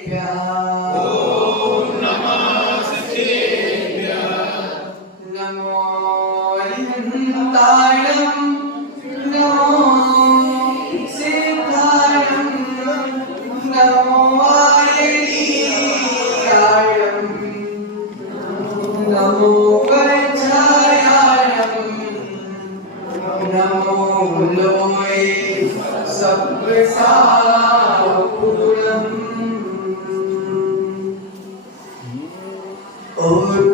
ओम नमस्तेभ्यः। नमो अरिहन्ताणं नमो सिद्धाणं नमो आयतीयाणं नमो वज्रायाणं नमो लोये सप्तसापूर्णम्। ओ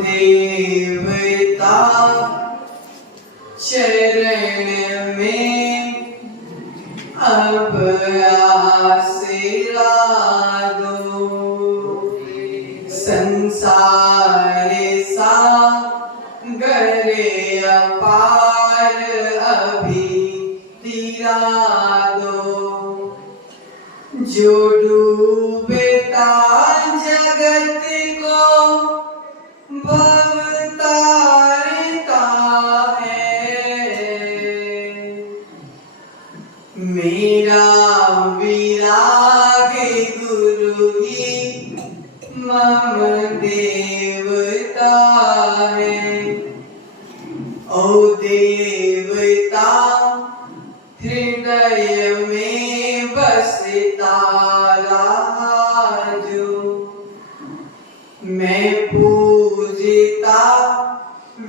देवता चरण में अब आशीर्वाद दो, संसार सागर अपार अभी तिरा दो, जो डूबता जगत को भव तारता है। मेरा विराग गुरु ही मम देवता है। ओ देवता हृदय में बसता रहा जो, मैं पूजता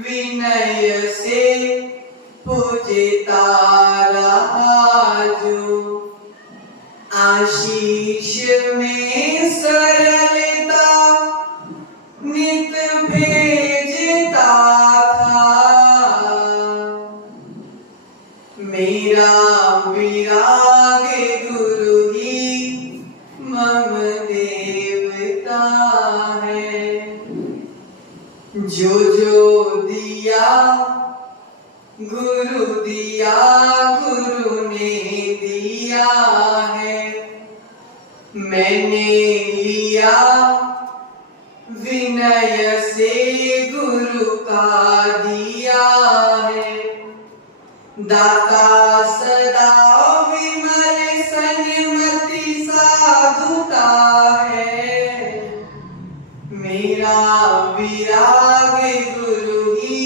विनय से पूजता रहा जो, आशीष में सरलता नित भेजता था। मेरा विराग गुरु ही मम देवता है। जो जो दिया गुरु ने दिया है, मैंने लिया विनय से गुरु का दिया है। दाता सदा विमल संयमति साधुता है। मेरा विराग गुरु ही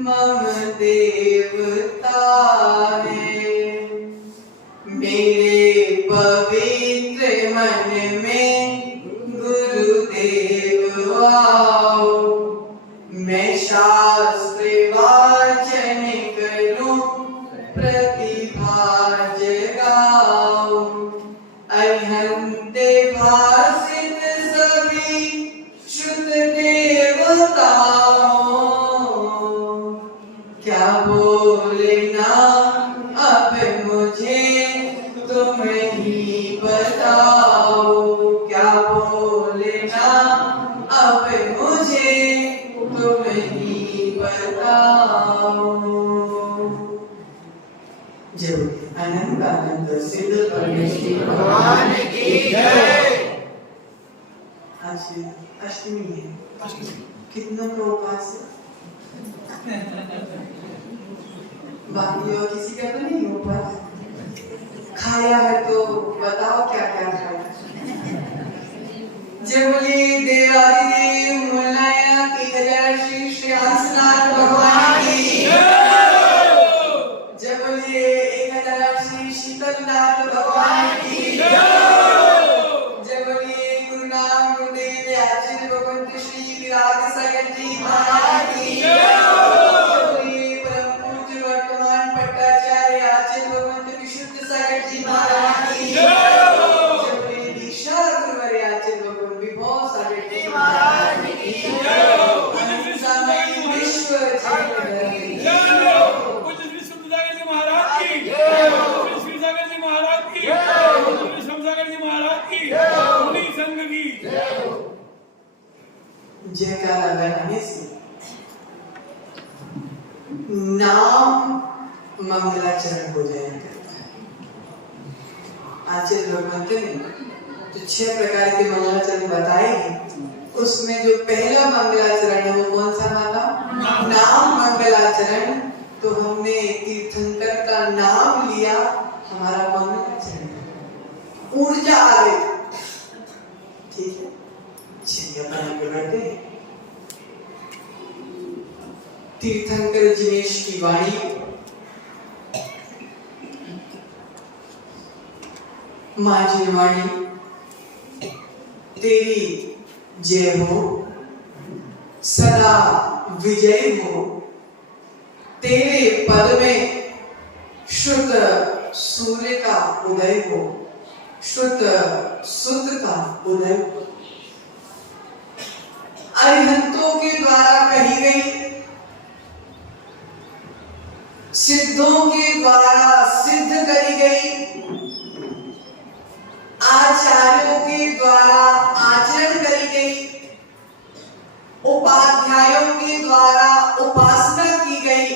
मम देवता है। मेरे पवित्र मन में गुरुदेव आओ, मैं शास्त्र वाचन करूं प्रतिभा जगाऊं। अरिहंत भासित सभी शुद्ध देवताओं, क्या बोलना अब मुझे तुम ही बताओ। क्या बोलना अब मुझे तुम ही बताओ। जय अनंत आनंद सिद्ध परमेश्वर भगवान की जय। आज अष्टमी है, कितनों को उपास है? बाकी और किसी का तो नहीं उपास। खाया है तो बताओ क्या क्या खाया। जय बोले देवादिदेव मुलाया की जय, श्री श्री हंसनाथ भगवान की जय। बोले एकदर श्री शीतलनाथ भगवान की जय। बोले गुरु नाम गुरुदेव आचार्य भगवंत श्री विराग सागर जी महाराज की जय। बोले परम पूज्य वर्तमान पट्टाचार्य आचार्य भगवंत विशुद्ध सागर जी महाराज की जय। बोले दीक्षा गुरुवर आचार्य भगवंत विभव सागर जी महाराज की जय। समय विश्व जयकारा लगाने से नाम मंगलाचरण हो जाएगा। आचार्य भगवंत ने जो 6 प्रकार के मंगलाचरण बताए हैं, उसमें जो पहला मंगलाचरण है वो कौन सा माना? नाम मंगलाचरण। तो हमने तीर्थंकर का नाम लिया, हमारा मंगलाचरण ऊर्जा आ गई। तीर्थंकर जिनेश की वाणी। माँ जिनवाणी तेरी जय हो, सदा विजय हो। तेरे पद में श्रुत सूर्य का उदय हो, श्रुत सुत का उदय हो। अरिहंतों के द्वारा कही गई, सिद्धों के द्वारा सिद्ध करी गई, आचार्यों के द्वारा आचरण करी गई, उपाध्यायों के द्वारा उपासना की गई,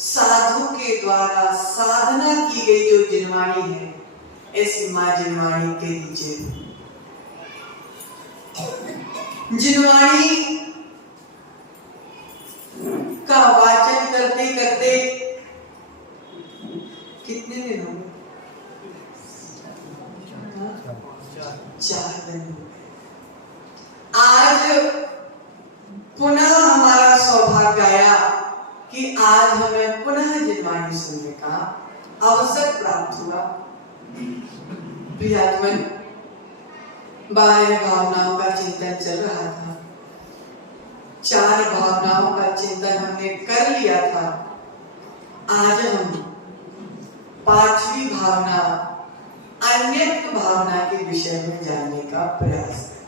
साधु के द्वारा साधना की गई जो जिनवाणी है, ऐसी माँ जिनवाणी के नीचे जिनवाणी का वाचन करते करते कितने दिन हो गए? 4 दिन हो गए। आज पुनः हमारा सौभाग्य आया कि आज हमें पुनः जिनवाणी सुनने का अवसर प्राप्त हुआ। प्रियात्मन, बाह्य भावनाओं का चिंतन चल रहा था। 4 भावनाओं का चिंतन हमने कर लिया था। आज हम 5वीं भावना, अन्यत्व भावना के विषय में जानने का प्रयास करें।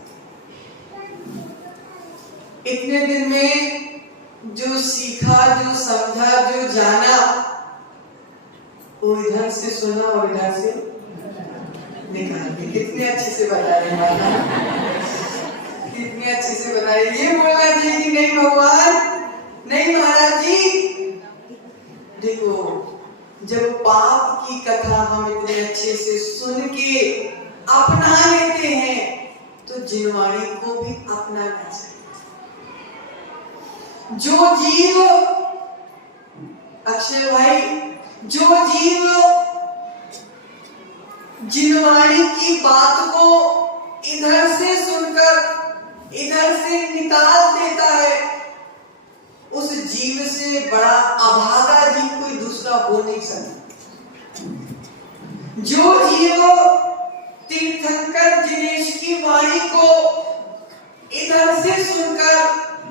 इतने दिन में जो सीखा, जो समझा, जो जाना, वो इधर से सुना और इधर से निकाल के कितने अच्छे से बता रहे हैं, कितने अच्छे से बता रहे। ये बोलना चाहिए कि नहीं भगवान, नहीं महाराज जी। देखो, जब पाप की कथा हम इतने अच्छे से सुन के अपना लेते हैं तो जिनवाणी को भी अपनाना चाहिए। जो जीव, अक्षय भाई, जो जीव जिनवाणी की बात को इधर से सुनकर इधर से निकाल देता है, उस जीव से बड़ा अभागा जीव कोई दूसरा हो नहीं सकता। जो जीव तीर्थंकर जिनेश की वाणी को इधर से सुनकर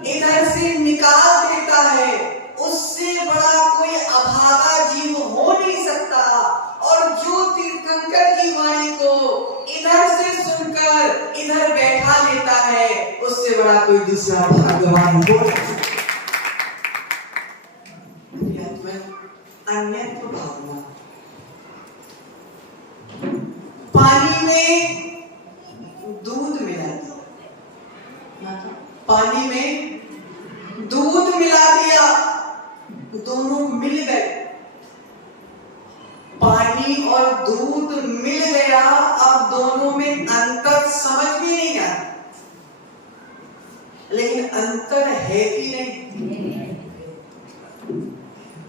इधर से निकाल देता है, उससे बड़ा कोई अभागा जीव हो नहीं सकता। और जो तीर्थंकर की वाणी को इधर से सुनकर इधर बैठा लेता है, उससे बड़ा कोई दूसरा भगवान हो नहीं सकता। अन्यत्व भावना। पानी में दूध मिला दिया, पानी में दूध मिला दिया, दोनों मिल गए। पानी और दूध मिल गया, अब दोनों में अंतर समझ भी नहीं आया। लेकिन अंतर है कि नहीं?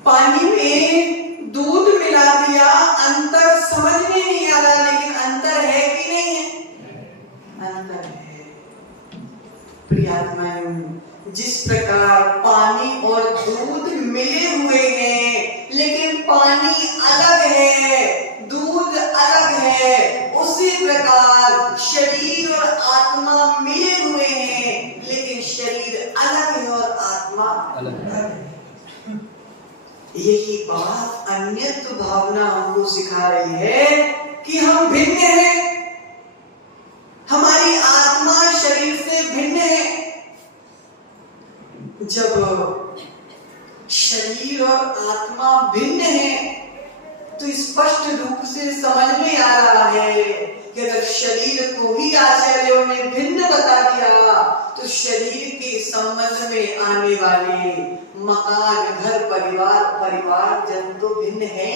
पानी में दूध मिला दिया, अंतर समझ में नहीं आ रहा, लेकिन अंतर है कि नहीं है? अंतर है। प्रियात्मन, जिस प्रकार पानी और दूध मिले हुए हैं, लेकिन पानी अलग है, दूध अलग है, उसी प्रकार शरीर और आत्मा मिले हुए हैं, लेकिन शरीर अलग है और आत्मा अलग है। यही बात अन्यत्व भावना हमको सिखा रही है कि हम भिन्न हैं, हमारी आत्मा शरीर से भिन्न है। जब शरीर और आत्मा भिन्न है तो स्पष्ट रूप से समझ में आ रहा है कि अगर शरीर को ही आचार्यों ने भिन्न बता दिया तो शरीर के संबंध में आने वाले मकान, घर, परिवार जन तो भिन्न है।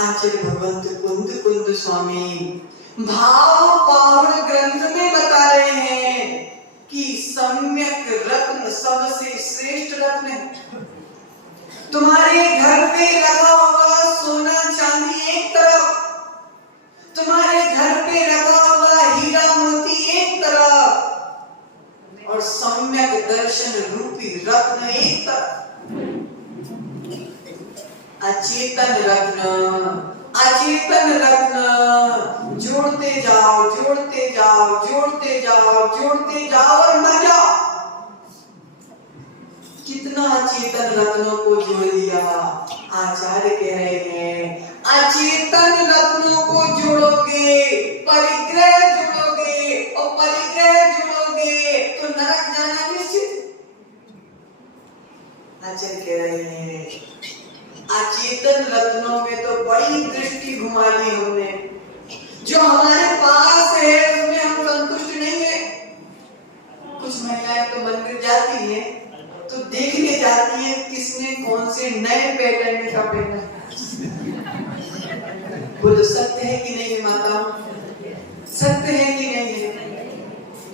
आचार्य भगवंत कुंद स्वामी भाव पावन ग्रंथ में बता रहे हैं कि सम्यक रत्न सबसे श्रेष्ठ रत्न है। तुम्हारे घर पे रखा हुआ सोना चांदी एक तरफ, तुम्हारे घर पे रखा हुआ हीरा मोती एक तरफ, अचेतन रत्न, अचेतन रत्न जोड़ते जाओ, जोड़ते जाओ, जोड़ते जाओ, जोड़ते जाओ और मर जाओ। कितना अचेतन रत्नों को जोड़ दिया। आचार्य कह रहे हैं अचेतन रत्नों को जोड़ोगे, परिग्रह जोड़ोगे और परिग्रह जोड़ोगे तो नरक जाना निश्चित। आचार्य कह रहे हैं अचेतन रत्नों में तो बड़ी दृष्टि घुमा ली हमने। जो हमारे पास है उसमें हम संतुष्ट नहीं है। कुछ महिलाएं तो मंदिर जाती है तो देखने जाती है किसने कौन से नए पैटर्न का पहना है। बोलो सत्य है कि नहीं है माता? सत्य है कि नहीं है?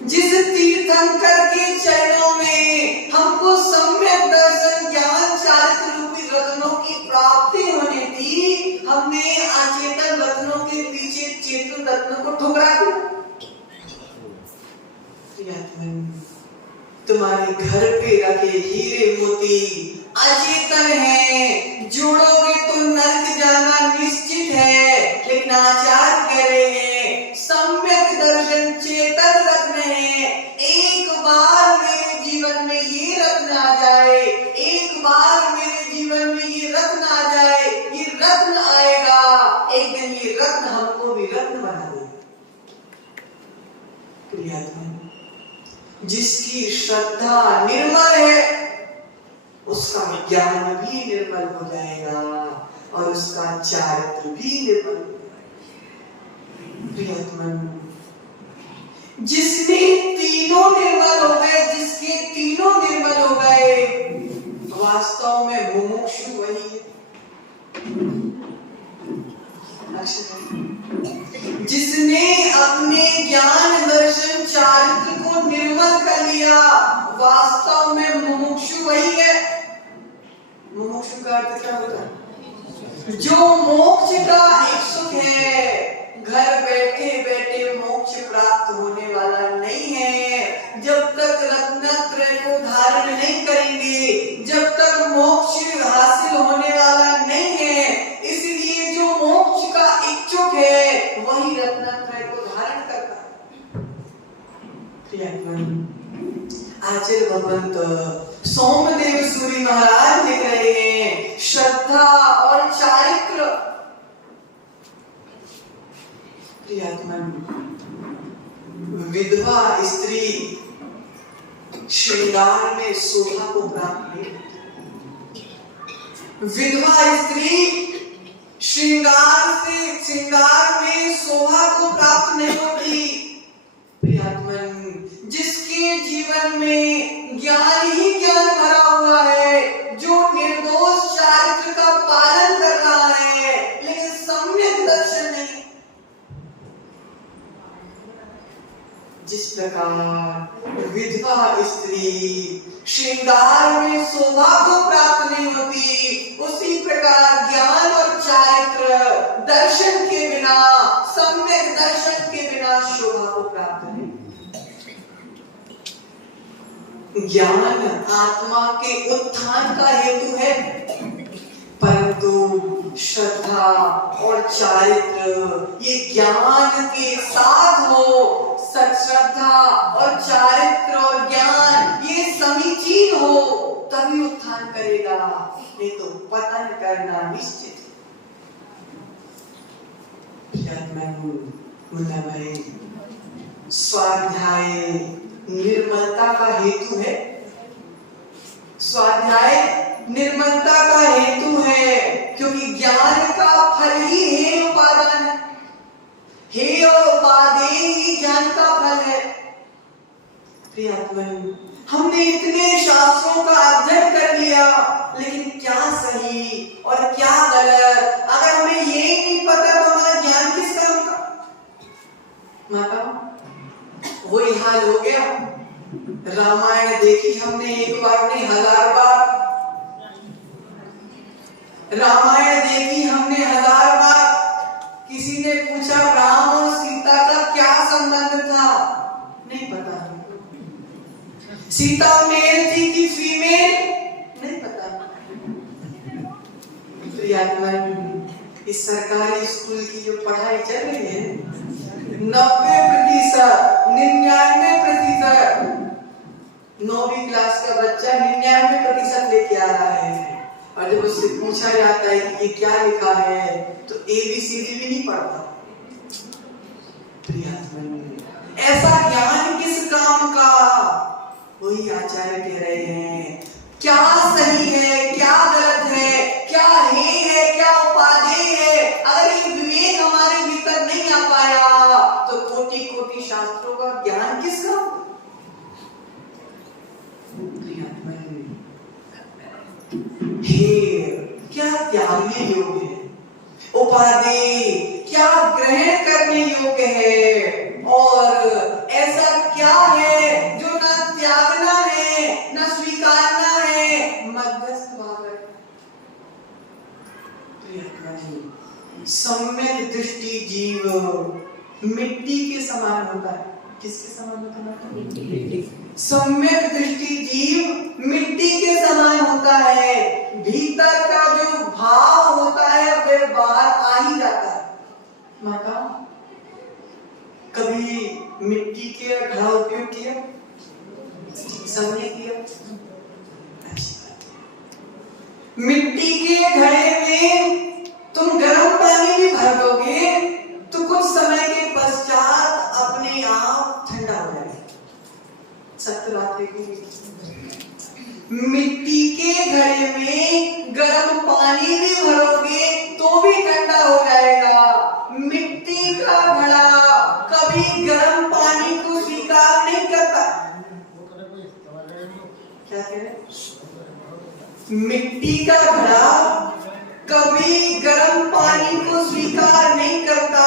जिस तीर्थंकर के चरणों में हमको सम्यक दर्शन ज्ञान चारित्र रूपी रत्नों की प्राप्ति होने थी, हमने अचेतन रत्नों के पीछे चेतन रत्नों को ठुकरा दिया। तुम्हारे घर पे रखे हीरे मोती अचेतन है, जोड़ोगे तो नरक जाना निश्चित है। लेकिन आचार्य कह रहे हैं सम्यक दर्शन चेतन रत्न है। एक बार मेरे जीवन में ये रत्न आ जाए, एक बार मेरे जीवन में ये रत्न आ जाए, ये रत्न आएगा एक दिन, ये रत्न हमको भी रत्न बना देगा। जिसकी श्रद्धा निर्मल है उसका ज्ञान भी निर्मल हो जाएगा और उसका चारित्र भी निर्मल हो जाएगा। जिसमें तीनों निर्मल हो गए, जिसके तीनों निर्मल हो गए, वास्तव में मुमुक्षु वही है। जिसने अपने ज्ञान दर्शन चारित्र को निर्मल कर लिया, वास्तव में मुमुक्षु वही है। मुमुक्षु का अर्थ क्या होता है? जो मोक्ष का इच्छुक है, घर बैठे बैठे मोक्ष प्राप्त होने वाला नहीं है। जब तक रत्नत्रय को धारण नहीं करेंगे, जब तक मोक्ष हासिल होने वाला नहीं है, इसलिए जो मोक्ष का इच्छुक है वही रत्नत्रय को धारण करता है। आचार्य भगवंत सोमदेव सूरी महाराज लिख रहे हैं श्रद्धा और चारित्र। विधवा स्त्री श्रृंगार में शोभा को प्राप्त नहीं। विधवा स्त्री श्रृंगार में शोभा को प्राप्त नहीं होती। जिसके जीवन में ज्ञान ही ज्ञान भरा हुआ है, जो निर्दोष चारित्र का पालन कर रहा है लेकिन सम्यक दर्शन नहीं। जिस प्रकार विधवा स्त्री श्रृंगार में शोभा को प्राप्त नहीं होती, उसी प्रकार ज्ञान और चारित्र दर्शन के बिना, सम्यक दर्शन के बिना शोभा को प्राप्त नहीं। ज्ञान आत्मा के उत्थान का हेतु है, परंतु श्रद्धा और चारित्र ये ज्ञान के साथ हो। सत्श्रद्धा और चारित्र और ज्ञान ये समीचीन हो तभी उत्थान करेगा, नहीं तो पतन करना निश्चित है। स्वाध्याय निर्मलता का हेतु है। स्वाध्याय निर्मलता का हेतु है, क्योंकि ज्ञान का फल ही है उपादान है। हे और उपादेय ही ज्ञान का फल है। हमने इतने शास्त्रों का अध्ययन कर लिया, लेकिन क्या सही और क्या गलत अगर हमें ये नहीं पता तो हमारा ज्ञान किस काम का? माता वही हाल हो गया। रामायण देखी हमने एक बार नहीं 1000 बार, रामायण देखी हमने 1000 बार। किसी ने पूछा राम और सीता का क्या संबंध था? नहीं पता। सीता मेल थी कि फीमेल? नहीं पता। प्रियात्मन, इस सरकारी स्कूल की जो पढ़ाई चल रही है 90%, 99%, 9वीं क्लास का बच्चा 99% लेके आ रहा है। और जब उससे पूछा जाता है कि ये क्या लिखा है तो ABCD भी नहीं पढ़ता। ऐसा ज्ञान किस काम का? वही आचार्य कह रहे हैं, क्या सही है, क्या गलत है, क्या है क्या उपादेय है, अगर ये विवेक हमारे भीतर नहीं आ पाया तो कोटि कोटि शास्त्रों का ज्ञान किसका? क्या त्यागने योग्य है, उपादेय क्या ग्रहण करने योग्य है, और ऐसा क्या है जो ना त्यागना है ना स्वीकारना है, मध्यस्थ भाव है। सम्यक दृष्टि जीव मिट्टी के समान होता है। किसके समान होता है? सम्यक दृष्टि जीव मिट्टी के समान होता है। भीतर का जो भाव होता है वह बाहर आ ही जाता है। माता कभी मिट्टी के घड़ा उपयोग किया? सबने किया। मिट्टी के घड़े में तुम गर्म पानी भी भर दोगे तो कुछ समय के पश्चात अपने आप ठंडा हो जाएगा। सत्य बात है। मिट्टी के घड़े में गर्म पानी भी भरोगे तो भी ठंडा हो जाएगा। मिट्टी का घड़ा कभी गर्म पानी को स्वीकार नहीं करता। क्या कह रहे? मिट्टी का घड़ा कभी गर्म पानी को स्वीकार नहीं करता।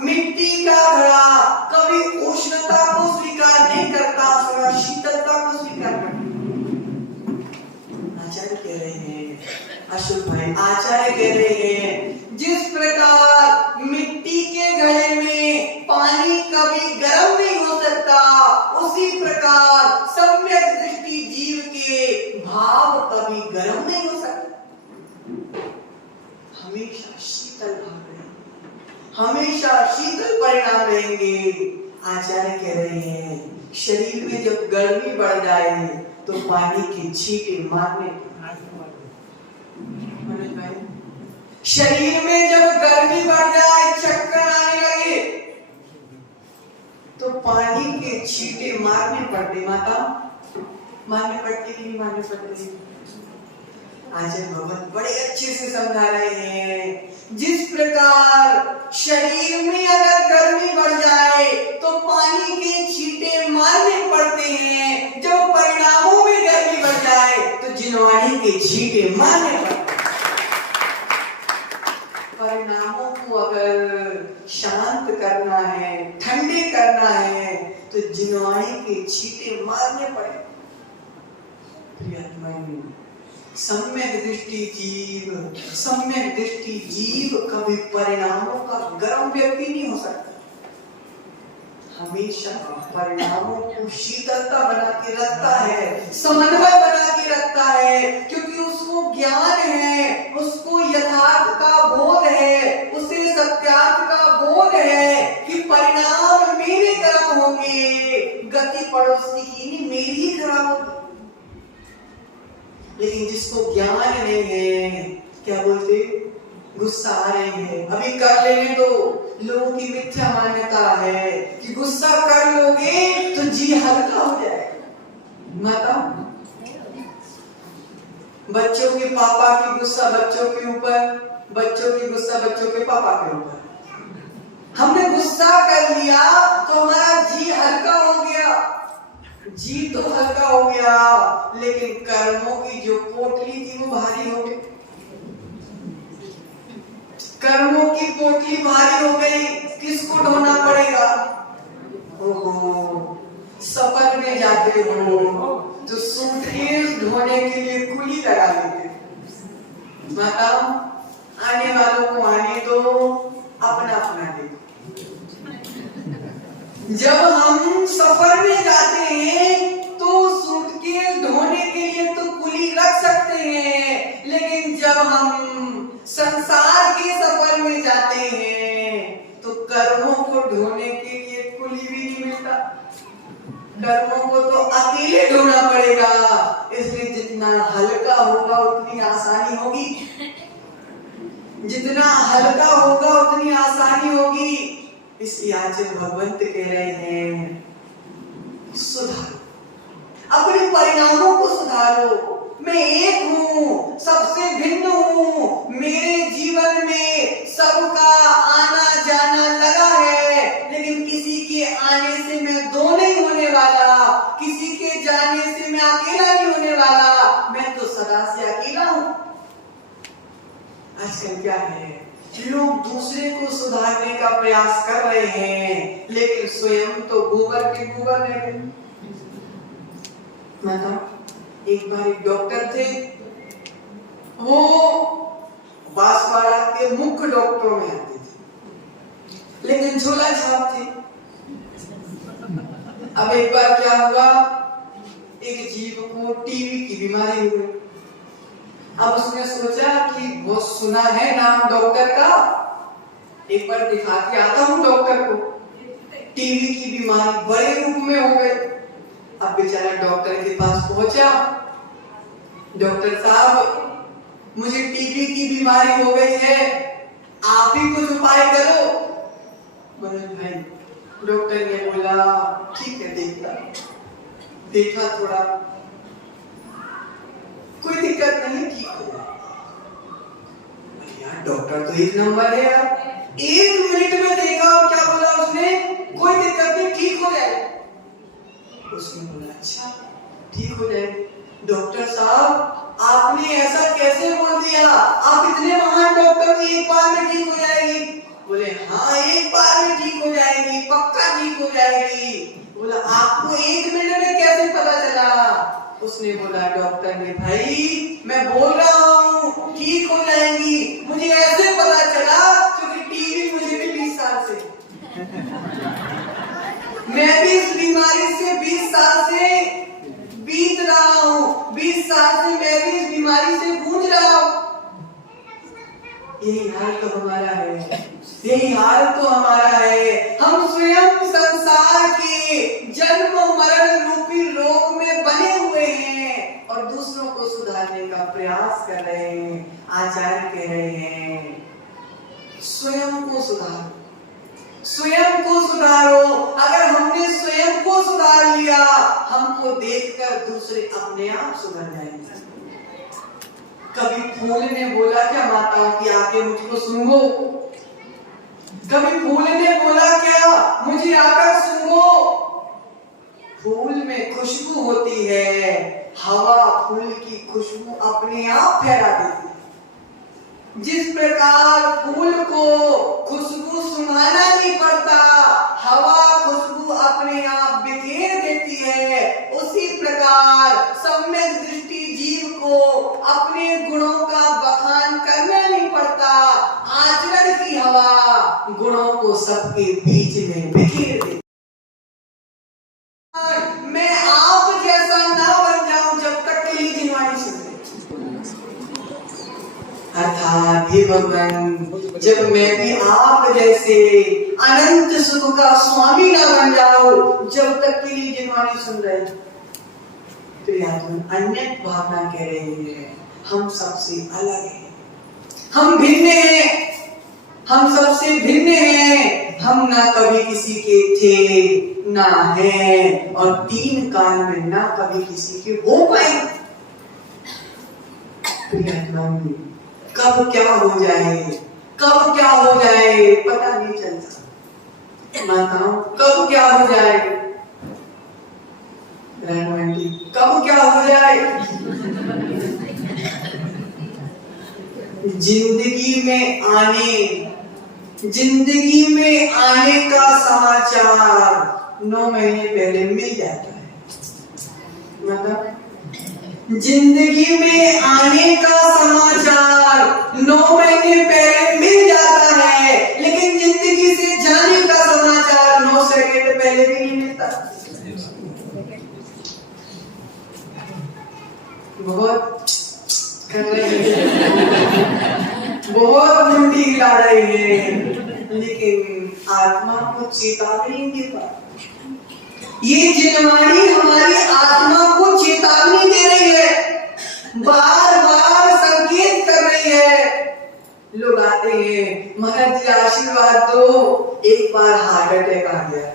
मिट्टी का घड़ा कभी उष्णता को स्वीकार नहीं करता, थोड़ा शीतलता को स्वीकार करता। आचार्य कह रहे हैं, अशोक भाई आचार्य कह रहे हैं, जिस प्रकार मिट्टी के घड़े में पानी कभी गर्म नहीं हो सकता, उसी प्रकार सम्यक दृष्टि जीव के भाव कभी गर्म नहीं हो सकता। हमेशा शीतल भाव रहेंगे, हमेशा शीतल परिणाम रहेंगे। आचार्य कह रहे हैं, शरीर में जब गर्मी बढ़ जाए तो पानी के छींटे मारने। शरीर में जब गर्मी बढ़ जाए, चक्कर आने लगे तो पानी के छींटे मारने पड़ते। माता मारने पड़ते कि नहीं मारने पड़ते? आचार्य भगवत बड़े अच्छे से समझा रहे हैं, जिस प्रकार शरीर में अगर गर्मी बढ़ जाए तो पानी के छींटे मारने पड़ते हैं, जब परिणामों में गर्मी बढ़ जाए तो जिनवाणी के छींटे मारने पड़ते हैं। परिणामों को अगर शांत करना है, ठंडे करना है तो जिनवाणी के छींटे मारने पड़े। सम्यक दृष्टि जीव, सम्यक दृष्टि जीव कभी परिणामों का गर्म व्यक्ति नहीं हो सकता। हमेशा परिणामों को शीतलता बना के रखता है, समन्वय बना के रखता है, क्योंकि उसको ज्ञान है, उसको यथार्थ का बोध है, उसे सत्यार्थ का बोध है कि परिणाम मेरे कर्म होंगे, गति पड़ोसी की नहीं मेरी ही खराब होगी। लेकिन जिसको ज्ञान नहीं है, क्या बोलते, गुस्सा आ रही है, अभी कर लेने तो लोगों की मिथ्या मान्यता है कि गुस्सा कर लोगे तो जी हल्का हो जाएगा। माता बच्चों के पापा की गुस्सा बच्चों के ऊपर, बच्चों की गुस्सा बच्चों के पापा के ऊपर। हमने गुस्सा कर लिया तो हमारा जी हल्का हो गया, जी तो हल्का हो गया, लेकिन कर्मों की जो पोटली थी वो भारी हो गई। कर्मों की पोटली भारी हो गई, किसको ढोना पड़ेगा? ओहो, सफर में जाते हो तो सूटकेस ढोने के लिए कुली लगा लेते। बताओ, आने वालों को आने दो, अपना अपना देखो। जब हम सफर में जाते हैं तो सूटकेस ढोने के लिए तो कुली रख सकते हैं, लेकिन जब हम के सफर में जाते हैं तो कर्मों को ढोने के लिए कुली भी नहीं मिलता। कर्मों को तो अकेले ढोना पड़ेगा। इसलिए जितना हल्का होगा उतनी आसानी होगी, जितना हल्का होगा उतनी आसानी होगी। इसलिए आज भगवंत कह रहे हैं सुधारो, अपने परिणामों को सुधारो। मैं एक हूँ, सबसे भिन्न हूँ। मेरे जीवन में सबका आना जाना लगा है, लेकिन किसी के आने से मैं दो नहीं होने वाला, किसी के जाने से मैं अकेला नहीं होने वाला। मैं तो सदा से अकेला हूँ। आजकल क्या है, लोग दूसरे को सुधारने का प्रयास कर रहे हैं, लेकिन स्वयं तो गोबर के गोबर रह गए। मतलब एक बार एक डॉक्टर थे, वो बांसवाड़ा के मुख्य डॉक्टरों में आते थे, लेकिन झोला छाप थे। अब एक बार क्या हुआ, एक जीव को टीबी की बीमारी हुई। अब उसने सोचा कि वो सुना है नाम डॉक्टर का, एक बार दिखा के आता हूँ डॉक्टर को। टीबी की बीमारी बड़े रूप में हो गई। अब बेचारा डॉक्टर के पास पहुंचा, डॉक्टर साहब मुझे टीबी की बीमारी हो गई है, आप ही कुछ उपाय करो। मनोज भाई, डॉक्टर ने बोला ठीक है, देखा थोड़ा, कोई दिक्कत नहीं, ठीक हो जाए। यार डॉक्टर तो एक नंबर है यार, 1 मिनट में देखा और क्या बोला उसने, कोई दिक्कत नहीं, ठीक हो जाए। उसने बोला अच्छा ठीक हो जाए। डॉक्टर साहब आपने ऐसा कैसे बोल दिया, आप इतने महान डॉक्टर, एक बार में ठीक हो जाएगी? बोले हाँ एक बार में ठीक हो जाएगी, पक्का ठीक हो जाएगी। बोला आपको 1 मिनट में कैसे पता चला? उसने बोला डॉक्टर ने भाई मैं बोल रहा हूँ ठीक हो जाएगी, मुझे ऐसे पता चला क्योंकि टीबी मुझे भी 20 साल से मैं भी इस बीमारी से 20 साल से बीत रहा हूँ, 20 साल से मैं भी इस बीमारी से जूझ रहा हूँ। यही हाल तो हमारा है, यही हाल तो हमारा है। हम स्वयं संसार के जन्म मरण रूपी रोग में बने हुए हैं और दूसरों को सुधारने का प्रयास कर रहे हैं। आचार्य कह रहे हैं स्वयं को सुधारो, स्वयं को सुधारो। अगर हमने स्वयं को सुधार लिया, हमको देखकर दूसरे अपने आप सुधर जाएंगे। कभी फूल ने बोला क्या माताओं की आके मुझको सूंघो? कभी फूल ने बोला क्या मुझे आकर सूंघो? फूल में खुशबू होती है, हवा फूल की खुशबू अपने आप फैला देती है। जिस प्रकार फूल को खुशबू सुंघाना नहीं पड़ता, हवा खुशबू अपने आप बिखेर देती है, उसी प्रकार सम्यक दृष्टि जीव को अपने गुणों का बखान करना नहीं पड़ता। आचरण की हवा गुणों को सबके बीच में बिखेर देती। मैं आप जैसा ना बन जाऊं जब तक के लिए जिनवानी सुनते। अर्थात हे भगवान, जब मैं भी आप जैसे अनंत सुख का स्वामी ना बन जाऊं, जब तक के लिए जिनवानी सुन रहे हैं। तो यार अन्य भावना कह रही है हम सबसे अलग हैं, हम भिन्न हैं, हम सबसे भिन्न हैं। हम ना कभी किसी के थे ना हैं और 3 काल में ना कभी किसी के हो पाएंगे। कब क्या हो जाए, कब क्या हो जाए पता नहीं चलता। माताओं कब क्या हो जाए, कब क्या हो जाए। जिंदगी में आने का समाचार 9 महीने पहले मिल जाता है। मतलब जिंदगी में आने का समाचार 9 महीने पहले मिल जाता है, लेकिन जिंदगी से जाने का समाचार 9 सेकंड पहले भी नहीं मिलता। बहुत कर रहे हैं, बहुत मुंडी रोटी खिला रहे हैं, लेकिन आत्मा को चेतावनी नहीं दे पा। ये जिनवाणी हमारी आत्मा को चेतावनी दे रही है, बार बार संकेत कर रही है। लोग आते हैं, महाराज जी आशीर्वाद दो, एक बार हार्ट अटैक आ गया।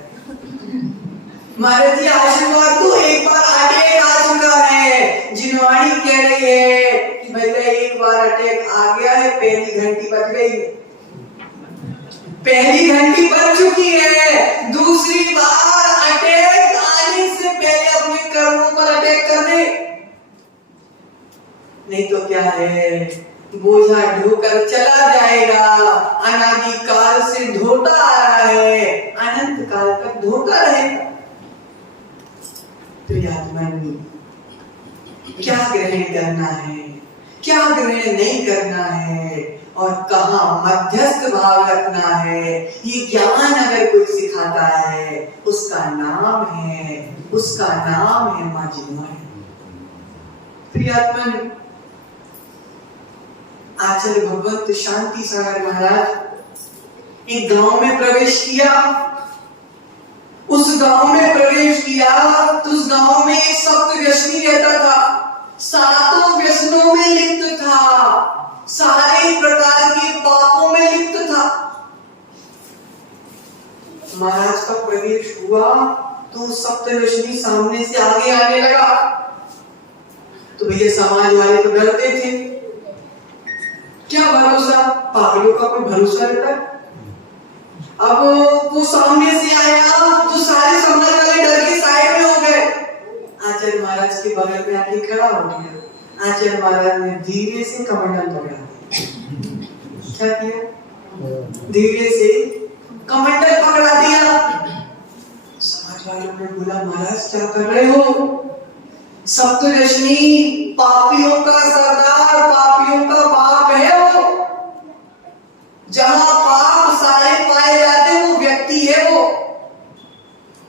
महाराज जी आशीर्वाद दो, एक बार अटैक आ चुका है। जिनवाणी कह रही है कि भैया एक बार अटैक आ गया है, पहली घंटी बज गई, पहली घंटी बज चुकी है, दूसरी बार अटैक आने से पहले अपने कर्मों पर अटैक कर दे, नहीं तो क्या है, बोझा ढोकर चला जाएगा। अनादि काल से ढोता आ रहा है, अनंत काल तक ढोता रहेगा। प्रियात्मन, क्या ग्रहण करना है, क्या ग्रहण नहीं करना है, और कहाँ मध्यस्थ भाव रखना है, ये ज्ञान अगर कोई सिखाता है, उसका नाम है माँ जिनवाणी। प्रियात्मन, आचार्य भगवत शांति सागर महाराज एक गांव में प्रवेश किया। उस गांव में प्रवेश किया तो उस गांव में एक सप्त व्यसनी रहता था, सातों व्यसनों में लिप्त था, सारे प्रकार के पापों में लिप्त था। महाराज का प्रवेश हुआ तो सप्त व्यसनी सामने से आगे आने लगा। तो भैया समाज वाले तो डरते थे, क्या भरोसा, पागलों का कोई भरोसा रहता है। अब वो सामने से आया तो सारे समाज वाले डर के साइड में हो गए। आचार्य महाराज के बगल में आके खड़ा हो गया। आचार्य महाराज ने धीरे से कमंडल पकड़ा। क्या किया? धीरे से कमंडल पकड़ा दिया। समाज वालों ने बोला, महाराज क्या कर रहे हो? सप्तऋषि पापियों का सरदार, पापियों का बाप है वो। जहां पाप सारे पाए जाते वो व्यक्ति है वो।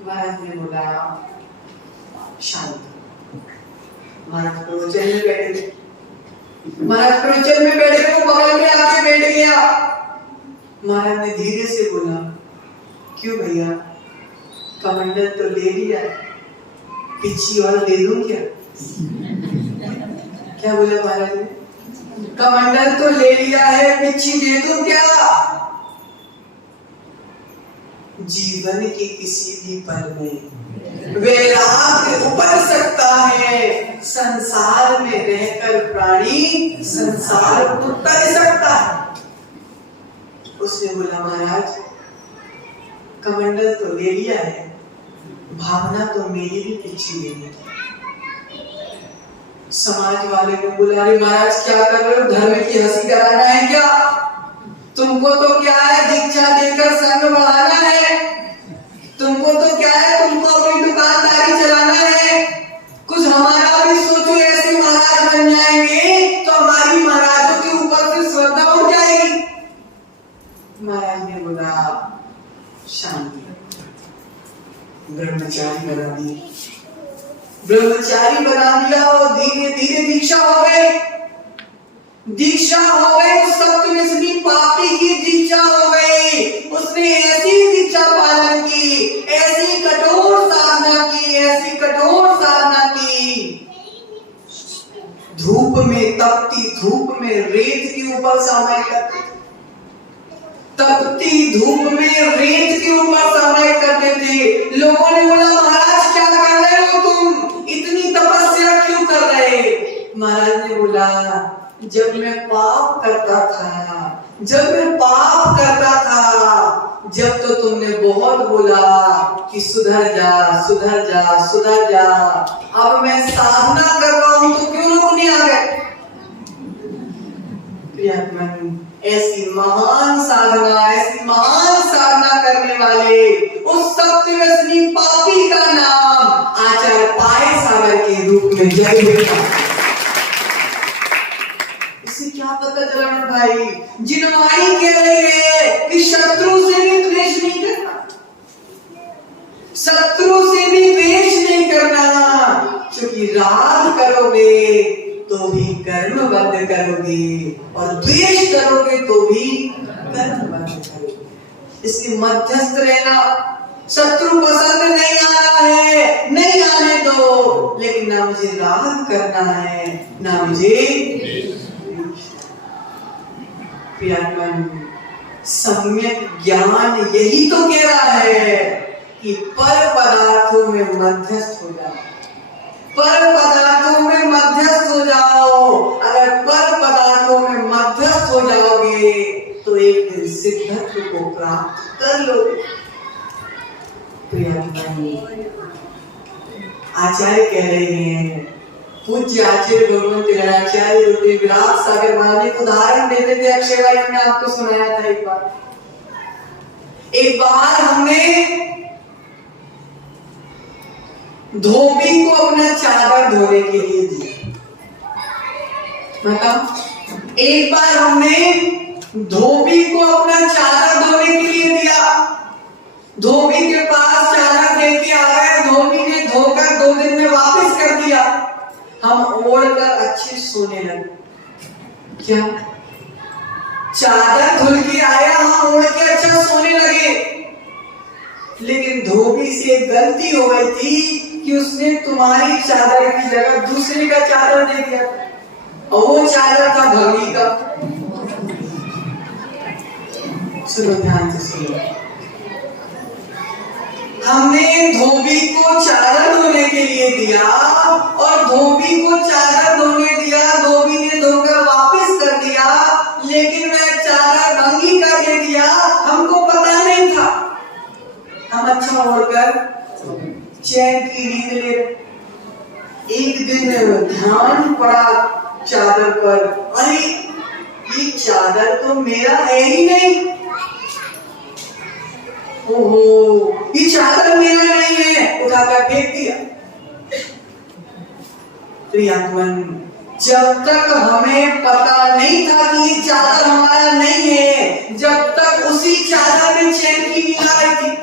महाराज ने बोला शांत। महाराज प्रवचन में बैठे, महाराज प्रवचन में बैठे, वो बगल में आके बैठ गया। महाराज ने धीरे से बोला, क्यों भैया, कमंडल तो ले लिया, पिछी और दे दूं क्या? क्या बोला महाराज ने? कमंडल तो ले लिया है, पिछी दे दूं क्या? जीवन के किसी भी पल में वैराग्य उपज सकता है। संसार में रहकर प्राणी संसार को तर सकता है। उसने बोला, महाराज कमंडल तो ले लिया है, भावना तो मेरी भी पीछे लेनी। समाज वाले ने बोला, अरे महाराज क्या कर रहे हो, धर्म की हंसी कराना है क्या? तुमको तो क्या है, दीक्षा देकर संग बढ़ाना है। तुमको तो क्या है, तुमको अपनी दुकानदारी चलाना है। कुछ हमारा भी सोचो, ऐसे महाराज बन जाएंगे तो हमारी महाराजों के ऊपर से श्रद्धा उठ जाएगी। महाराज ने बोला, शांति, ब्रह्मचारी बना दिया, ब्रह्मचारी बना दिया और धीरे धीरे दीक्षा हो गई। दीक्षा हो गई, उस सप्तऋषि पापी की दीक्षा हो गई। उसने ऐसी दीक्षा पालन की, ऐसी कठोर साधना की, ऐसी कठोर साधना की। धूप में तपती धूप में रेत के ऊपर समय करते, तपती धूप में रेत के ऊपर समय करते थे। लोगों ने बोला, महाराज क्या कर रहे हो तुम, इतनी तपस्या क्यों कर रहे? महाराज ने बोला, जब मैं पाप करता था, जब तो तुमने बहुत बोला कि सुधर जा सुधर जा सुधर जा। अब मैं साधना कर रहा हूं तो क्यों रोकने आ गए? प्रियतम, ऐसी महान साधना करने वाले उस सप्तव्यसनी पापी का नाम आचार्य पाय सागर के रूप में जय बेटा। इससे क्या पता चला भाई, जिनवाणी कह रही है कि शत्रु से भी द्वेष नहीं करना, शत्रु से भी द्वेष नहीं करना, क्योंकि राग करोगे तो भी कर्म बंद करोगे और द्वेष करोगे तो भी कर्म बंद करोगे। इसलिए मध्यस्थ रहना। शत्रु पसंद नहीं आ रहा है, नहीं आने दो, लेकिन ना मुझे राग करना है ना मुझे। प्रियमन, सम्यक ज्ञान यही तो कह रहा है कि पर पदार्थों में मध्यस्थ हो जाओ, पर पदार्थों में मध्यस्थ हो जाओ। अगर पर पदार्थों में मध्यस्थ हो जाओगे तो एक दिन सिद्धत्व को प्राप्त कर लोगे। आचार्य कह रहे हैं, पूज्य आचार्य भगवंत गणाचार्य रुद्र विराट सागर महाराज एक उदाहरण देते थे। अक्षयवाई ने आपको सुनाया था। एक बार हमने धोबी को अपना चादर धोने के लिए दिया। मतलब एक बार हमने धोबी को अपना चादर धोने के लिए दिया। धोबी के पास चादर लेके आ गए, धोबी ने धोकर 2 दिन में वापस कर दिया। हम ओढ़कर अच्छे सोने लगे। क्या चादर धुल के आया, हम ओढ़ के अच्छा सोने लगे, लेकिन धोबी से गलती हो गई थी कि उसने तुम्हारी चादर की जगह दूसरे का चादर दे दिया और वो चादर था भगवी का। सुनो, ध्यान से सुनो। हमने धोबी को चादर धोने के लिए दिया और धोबी को चादर धोने दिया, धोबी ने धोकर वापस कर दिया, लेकिन मैं चादर भंगी का दे दिया। हमको पता नहीं था। हम अच्छा ओढ़कर चैन की नींद ले। एक दिन ध्यान पड़ा चादर पर, अरे ये चादर तो मेरा है ही नहीं। ओहो, ये चादर मेरा नहीं है, उठाकर फेंक दिया। प्रियमन, जब तक हमें पता नहीं था कि ये चादर हमारा नहीं है, जब तक उसी चादर में चैन की नींद आ रही थी।